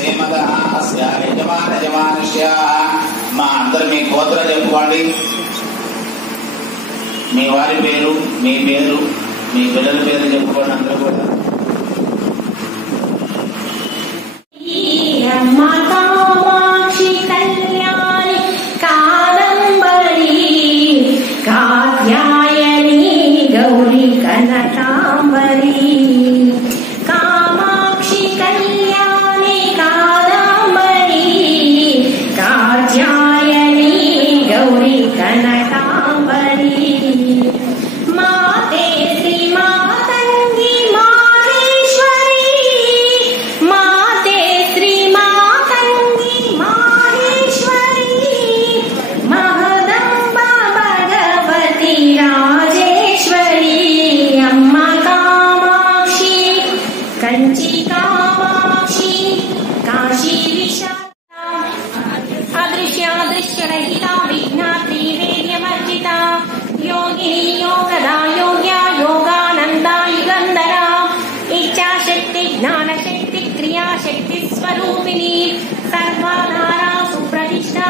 శ్రీమదస్య యజమానస్య. మా అందరు మీ గోత్రం చెప్పుకోండి. మీ వారి పేరు, మీ పేరు, మీ పిల్లల పేరు చెప్పుకోండి అందరూ కూడా. కామాక్షి కళ్యాణి కాదంబరి కాత్యాయని గౌరీ కనకాంబరి. కామాక్షి కళ్యాణి కాదంబరి కాత్యాయని గౌరీ కనకాంబరి. మాతే శ్రీ మాతంగి మాహేశ్వరి. మాతే శ్రీ మాతంగి మాహేశ్వరి. మహదంబ భగవతి రాజేశ్వరి. అమ్మ కామాక్షి కంచి కామాక్షి కాశీ విశాల అదృశ్యాదృశ్యరహిత విఘ్నాత్రి వేద్యవర్జిత యోగిని యోగదా యోగ్య యోగానందా యుగంధర. ఇచ్ఛాశక్తి జ్ఞానశక్తి క్రియాశక్తి స్వరూపిణి సర్వాధార సుప్రతిష్ఠా